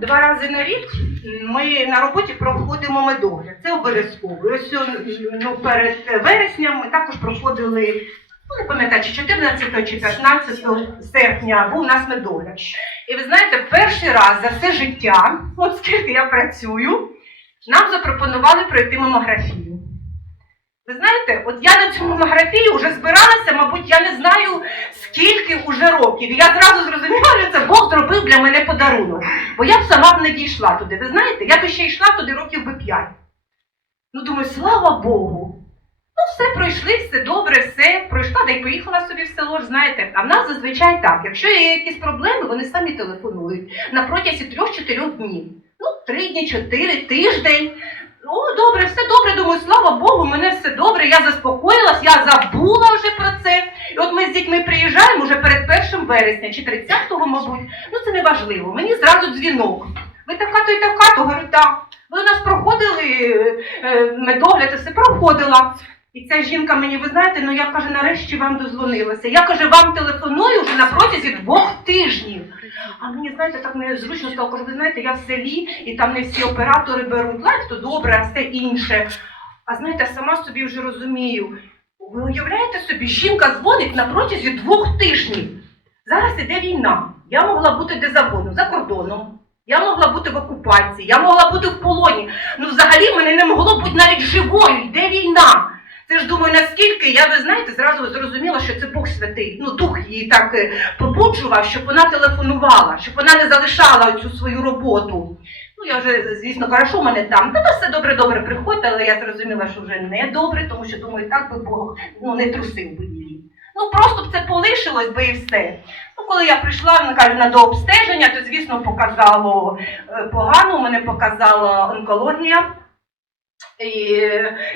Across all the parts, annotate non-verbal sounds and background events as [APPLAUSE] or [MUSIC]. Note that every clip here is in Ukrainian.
два рази на рік ми на роботі проходимо медогляд. Це обов'язково. Ось ну, перед вересням ми також проходили, ну не пам'ятаю, чи 14 чи 15 серпня був у нас медогляд. І ви знаєте, перший раз за все життя, [LAUGHS] от скільки я працюю, нам запропонували пройти мамографію. Ви знаєте, от я на цю мамографію вже збиралася, мабуть, я не знаю скільки вже років. І я зразу зрозуміла, що це Бог зробив для мене подарунок. Бо я б сама б не дійшла туди. Ви знаєте, я б ще йшла туди років би п'ять. Ну, думаю, слава Богу. Ну, все пройшли, все добре, все пройшла, да й поїхала собі в село ж, знаєте. А в нас зазвичай так. Якщо є якісь проблеми, вони самі телефонують на протязі трьох-чотирьох днів. Ну, три дні, чотири, тиждень. О, добре, все добре, думаю, слава Богу, мене все заспокоїлась, я забула вже про це. І от ми з дітьми приїжджаємо вже перед 1 вересня чи 30-го, мабуть. Ну це не важливо. Мені зразу дзвінок. Ви така-то і така-то, говорю, так. Ви у нас проходили е, медогляд, все проходила. І ця жінка мені, ви знаєте, ну я каже, нарешті вам дозвонилася. Я каже, вам телефоную вже на протязі двох тижнів. А мені, знаєте, так незручно стало, кажу, ви знаєте, я в селі, і там не всі оператори беруть лайф, то добре, а все інше. А знаєте, сама собі вже розумію. Ви уявляєте собі, жінка дзвонить на протязі двох тижнів. Зараз іде війна. Я могла бути де завгодно, за кордоном. Я могла бути в окупації, я могла бути в полоні. Ну, взагалі, мене не могло бути навіть живою. Йде війна. Це ж думаю, наскільки я, ви знаєте, зразу зрозуміла, що це Бог святий. Ну, дух її так е, побуджував, щоб вона телефонувала, щоб вона не залишала цю свою роботу. Ну, я вже, звісно, кажу, що мене там. Та то все добре-добре приходьте, але я зрозуміла, що вже не добре, тому що думаю, так би Бог ну, не трусив би її. Ну просто б це полишилось би і все. Ну, коли я прийшла вона каже, на дообстеження, то звісно показало е, погано, мене показала онкологія. І,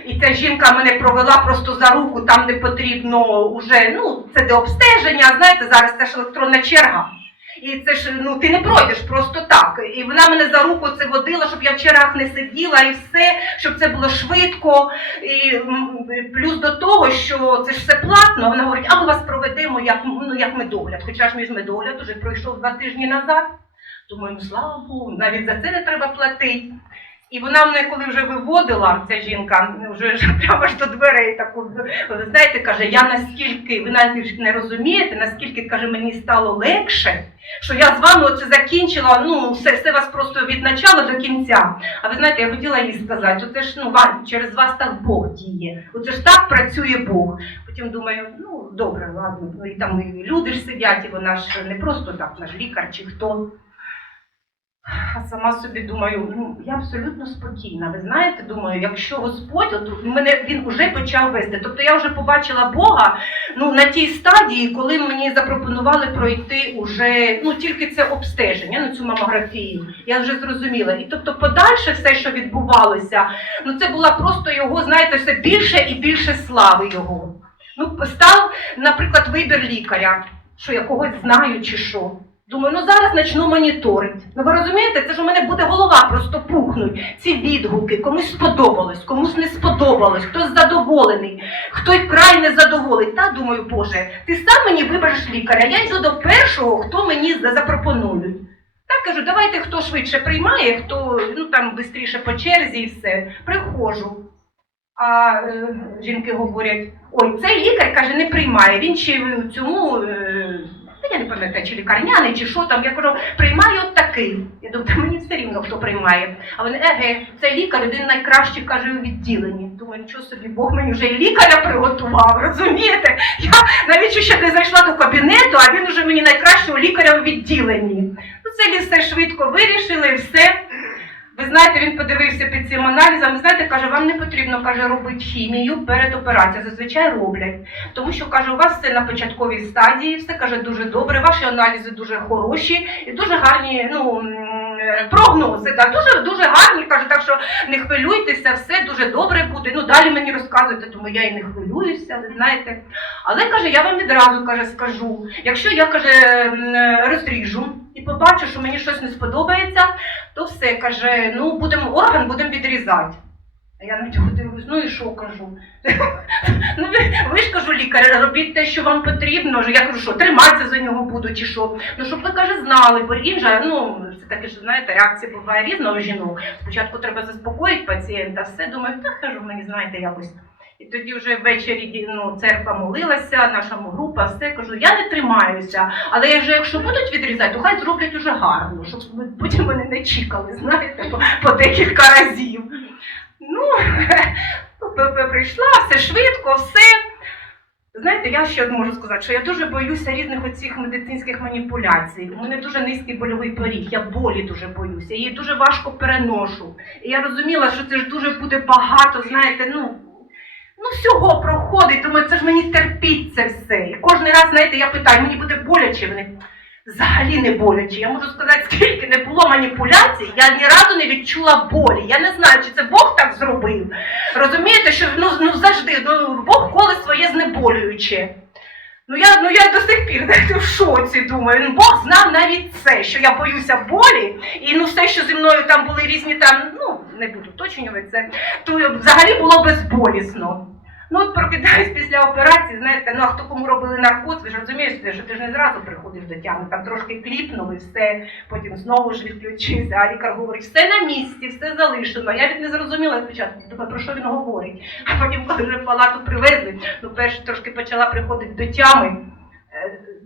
і ця жінка мене провела просто за руку там, де потрібно уже, ну, це де обстеження, знаєте, зараз це ж електронна черга. І це ж ну ти не пройдеш просто так. І вона мене за руку це водила, щоб я в чергах не сиділа і все, щоб це було швидко. І плюс до того, що це ж все платно. Вона говорить, а ми вас проведемо як ну як медогляд. Хоча ж між медогляд уже пройшов два тижні назад. Думаю, ну слава Богу, навіть за це не треба платити. І вона мене, коли вже виводила, ця жінка, вже [LAUGHS] прямо ж до дверей таку, знаєте, каже, я наскільки, ви навіть не розумієте, наскільки каже, мені стало легше, що я з вами оце закінчила, ну, все, все вас просто від начала до кінця. А ви знаєте, я хотіла їй сказати, оце ж ну, вам, через вас так Бог діє, оце ж так працює Бог. Потім думаю, ну добре, ладно, ну і там і люди ж сидять, і вона ж не просто так, наш лікар чи хто. А сама собі думаю, ну я абсолютно спокійна. Ви знаєте, думаю, якщо Господь, от мене він вже почав вести. Тобто я вже побачила Бога ну на тій стадії, коли мені запропонували пройти уже ну тільки це обстеження, ну цю мамографію. Я вже зрозуміла. І тобто, подальше все, що відбувалося, ну це була просто його, знаєте, все більше і більше слави його. Ну, став, наприклад, вибір лікаря, що я когось знаю чи що. Думаю, ну зараз почну моніторити. Ну ви розумієте, це ж у мене буде голова просто пухнуть. Ці відгуки, комусь сподобалось, комусь не сподобалось, хтось задоволений, хтось край не задоволений. Та думаю, Боже, ти сам мені вибереш лікаря. Я йду до першого, хто мені за- запропонують. Так кажу, давайте хто швидше приймає, хто ну там швидше по черзі і все. Приходжу. А е, жінки говорять: ой, цей лікар каже, не приймає. Він ще цьому. Е, я не пам'ятаю, чи лікарняний, чи що там. Я кажу, приймаю от такий. Я думаю, мені все рівно, хто приймає. А вони, еге, цей лікар один найкращий, каже, у відділенні. Думаю, нічого собі, Бог мені вже і лікаря приготував, розумієте? Я навіть ще не зайшла до кабінету, а він уже мені найкращого лікаря у відділенні. Ну, це все швидко вирішили, і все. Ви знаєте, він подивився під цим аналізом. знаєте, каже, вам не потрібно каже, робити хімію перед операцією. Зазвичай роблять. Тому що каже, у вас все на початковій стадії, все каже дуже добре, ваші аналізи дуже хороші і дуже гарні ну, прогнози. Так, дуже дуже гарні. Каже, так що не хвилюйтеся, все дуже добре буде. Ну далі мені розказуєте, тому я і не хвилююся, ви знаєте. Але каже, я вам відразу каже, скажу, якщо я каже розріжу і побачу, що мені щось не сподобається, то все каже, ну будемо орган будемо відрізати. Я на нього дивлюсь, ну і що кажу? [LAUGHS] ну ви, ж кажу, лікар, робіть те, що вам потрібно. Я кажу, що триматися за нього буду, чи що. Ну щоб ви каже, знали, бо він ну це таке, що знаєте, реакція буває різна у жінок. Спочатку треба заспокоїти пацієнта, все думаю, так кажу, мені знаєте, якось. І тоді вже ввечері ну, церква молилася, наша група, все кажу, я не тримаюся, але я вже якщо будуть відрізати, то хай зроблять уже гарно, щоб потім мене не чекали, знаєте, по, по декілька разів. Ну, [LAUGHS] прийшла, все швидко, все. Знаєте, я ще можу сказати, що я дуже боюся різних оцих медицинських маніпуляцій. У мене дуже низький больовий поріг, я болі дуже боюся, її дуже важко переношу. І я розуміла, що це ж дуже буде багато, знаєте, ну. Ну, всього проходить, думаю, це ж мені терпіть це все. І кожен раз, знаєте, я питаю, мені буде боляче, вони взагалі не боляче. Я можу сказати, скільки не було маніпуляцій, я ні разу не відчула болі. Я не знаю, чи це Бог так зробив. Розумієте, що ну, ну завжди ну, Бог коле своє знеболююче. Ну я, ну я до сих пір знаєте, в шоці думаю. Бог знав навіть це, що я боюся болі, і ну все, що зі мною там були різні там, ну не буду уточнювати це, то взагалі було безболісно. Ну от прокидаюсь після операції, знаєте, ну а хто кому робили наркоз, ви ж розумієте, що ти ж не зразу приходиш до тями, там трошки кліпнули, все, потім знову ж відключився, а лікар говорить, все на місці, все залишено. Я від не зрозуміла спочатку, думаю, про що він говорить. А потім, коли вже палату привезли, ну перше трошки почала приходити до тями.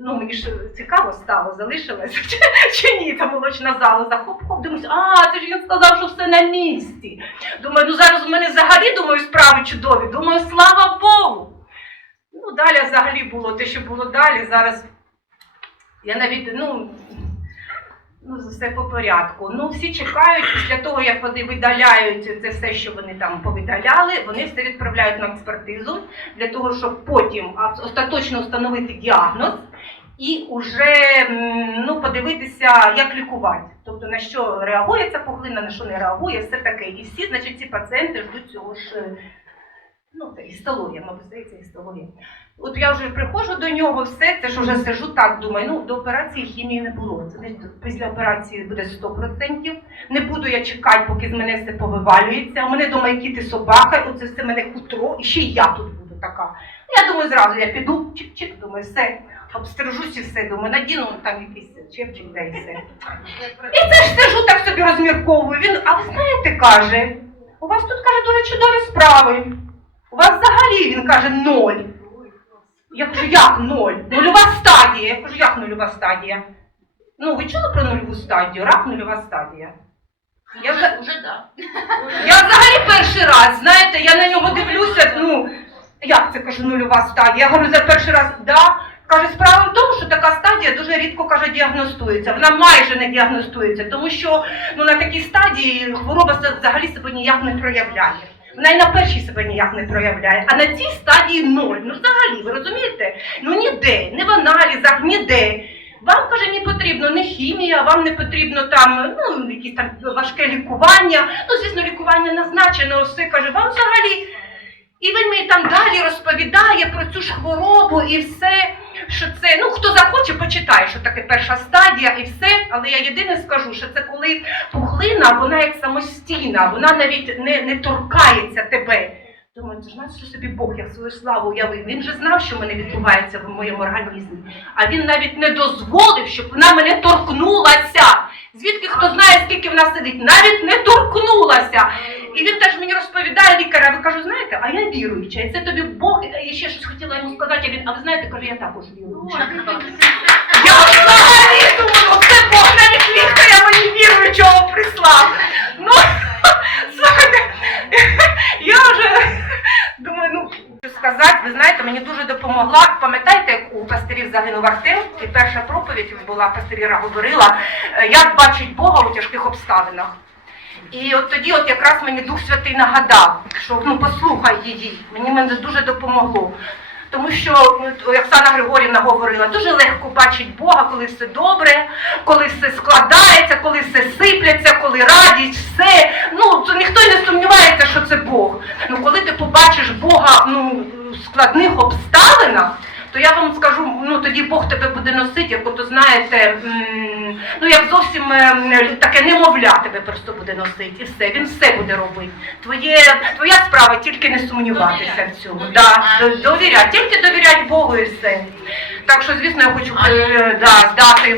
Ну, мені ж цікаво стало, залишилось чи, чи ні, та молочна залоза. Хоп-хоп, дивлюсь, а це ж він сказав, що все на місці. Думаю, ну зараз у мене взагалі думаю, справи чудові. Думаю, слава Богу. Ну, далі взагалі було те, що було далі. Зараз я навіть, ну, ну все по порядку. Ну, всі чекають після того, як вони видаляють це все, що вони там повидаляли, вони все відправляють на експертизу для того, щоб потім остаточно встановити діагноз і вже ну, подивитися, як лікувати. Тобто на що реагує ця пухлина, на що не реагує, все таке. І всі, значить, ці пацієнти ждуть цього ж. е, Ну, це гістологія, мабуть, здається, гістологія. От я вже приходжу до нього, все, це ж вже сижу так, думаю, ну до операції хімії не було. Це десь після операції буде 100%. Не буду я чекати, поки з мене все повивалюється. У мене дома які ти собака, оце все мене хутро, і ще й я тут буду така. Я думаю, зразу я піду, чик-чик, думаю, все, обстрижусь і все, думаю, надіну там якийсь чепчик, да і все. І це ж сижу так собі розмірковую. Він, а ви знаєте, каже, у вас тут каже дуже чудові справи. У вас взагалі він каже ноль. Я кажу, як ноль? Нульова стадія. Я кажу, як нульова стадія? Ну, ви чули про нульову стадію? Рак нульова стадія. Я, вза- Уже да. я взагалі перший раз, знаєте, я на нього дивлюся, ну, як це кажу, нульова стадія? Я говорю, за перший раз, да. Каже, справа в тому, що така стадія дуже рідко каже, діагностується. Вона майже не діагностується, тому що ну, на такій стадії хвороба се- взагалі себе ніяк не проявляє. Вона і на першій себе ніяк не проявляє, а на цій стадії ноль. Ну взагалі, ви розумієте? Ну ніде, не в аналізах, ніде. Вам каже, не потрібно не хімія, вам не потрібно там ну якісь там важке лікування. Ну, звісно, лікування назначено, все каже, вам взагалі. І він мені там далі розповідає про цю ж хворобу і все, що це, ну хто захоче, почитає, що таке перша стадія і все. Але я єдине скажу, що це коли пухлина, вона як самостійна, вона навіть не, не торкається тебе. Думаю, це ж знаєш, що собі Бог як свою славу уявив. Він же знав, що мене відбувається в моєму організмі. А він навіть не дозволив, щоб вона мене торкнулася. Звідки хто знає, скільки вона сидить, навіть не торкнулася. І він теж мені розповідає лікаря, я кажу, знаєте, а я віруюча, і це тобі Бог, і ще щось хотіла йому сказати, а він, а ви знаєте, каже, я також віруюча. Я взагалі думаю, це Бог навіть лікаря мені віруючого прислав. Ну, [LAUGHS] слухайте, я вже думаю, ну, що сказати, ви знаєте, мені дуже допомогла. Пам'ятаєте, як у пастирів загинув Артем, і перша проповідь була, пастиріра говорила, е, як бачить Бога у тяжких обставинах. І от тоді, от якраз мені Дух Святий нагадав, що ну послухай її, мені мене дуже допомогло. Тому що, ну, Оксана Григорівна говорила, дуже легко бачить Бога, коли все добре, коли все складається, коли все сипляться, коли радість, все. Ну, то ніхто не сумнівається, що це Бог. Ну, коли ти побачиш Бога ну, в складних обставинах, то я вам скажу, ну тоді Бог тебе буде носити, як ото знаєте, ну як зовсім ем, таке немовля тебе просто буде носити, і все, він все буде робити. Твоє, твоя справа тільки не сумніватися в цьому. Да, довіряти, тільки довіряти Богу і все. Так що, звісно, я хочу е, да, здати